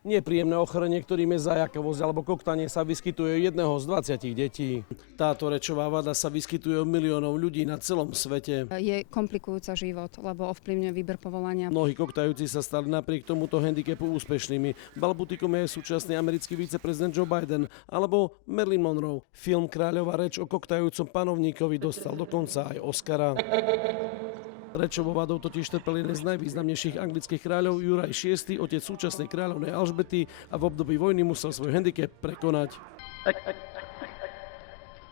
Nepríjemné ochorenie, ktorým je zajakovosť alebo koktanie, sa vyskytuje u 1 z 20 detí. Táto rečová vada sa vyskytuje u miliónov ľudí na celom svete. Je komplikujúca život, lebo ovplyvňuje výber povolania. Mnohí koktajúci sa stali napriek tomuto handicapu úspešnými. Balbutikom je súčasný americký viceprezident Joe Biden alebo Marilyn Monroe. Film Kráľová reč o koktajúcom panovníkovi dostal dokonca aj Oscara. Rečovou vadou totiž trpel jeden z najvýznamnejších anglických kráľov Juraj VI, otec súčasnej kráľovnej Alžbety, a v období vojny musel svoj handicap prekonať.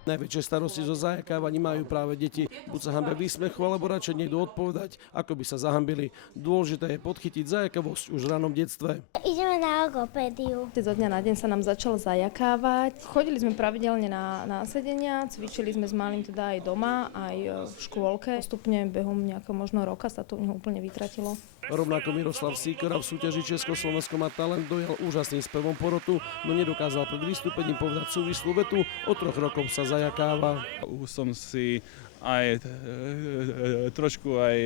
Najväčšie starosti so zajakávaním majú práve deti. Buď sa hanbia výsmechu, alebo radšej nejdú odpovedať, ako by sa zahambili. Dôležité je podchytiť zajakavosť už v ranom detstve. Ideme na logopédiu. Zo dňa na deň sa nám začal zajakávať. Chodili sme pravidelne na sedenia, cvičili sme s malým teda aj doma, aj v škôlke. Postupne behom nejakého možno roka sa to u neho úplne vytratilo. Rovnako Miroslav Sýkora v súťaži Československo má talent dojal úžasným spevom porotu, no nedokázal pred vystúpením povedať súvislú vetu, o 3 rokoch sa zajakáva. Už som si aj trošku aj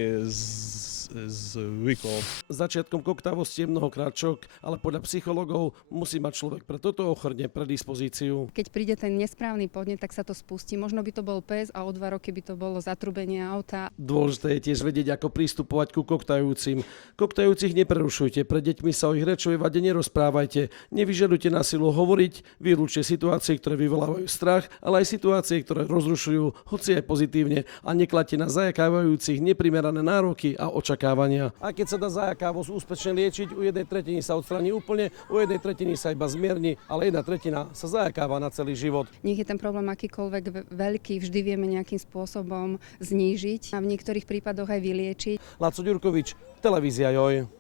zvykol. Začiatkom koktavosti je mnohokrát šok, ale podľa psychologov musí mať človek pre toto ochorenie predispozíciu. Keď príde ten nesprávny podnet, tak sa to spustí. Možno by to bol pes a o 2 roky by to bolo zatrubenie auta. Dôležité je tiež vedieť, ako pristupovať ku koktajúcim. Koktajúcich neprerušujte, pred deťmi sa o ich rečovej vade nerozprávajte, nevyžadujte na silu hovoriť, vylúčte situácie, ktoré vyvolávajú strach, ale aj situácie, ktoré rozrušujú, hoci aj pozitívne, a nekladte na zajakávajúcich neprimerané nároky a očakávania. A keď sa dá zajakávosť úspešne liečiť, u 1/3 sa odstraní úplne, u 1/3 sa iba zmierni, ale 1/3 sa zajakáva na celý život. Nech je ten problém akýkoľvek veľký, vždy vieme nejakým spôsobom znížiť a v niektorých prípadoch aj vyliečiť. Laco Ďurkovič, televízia Joj.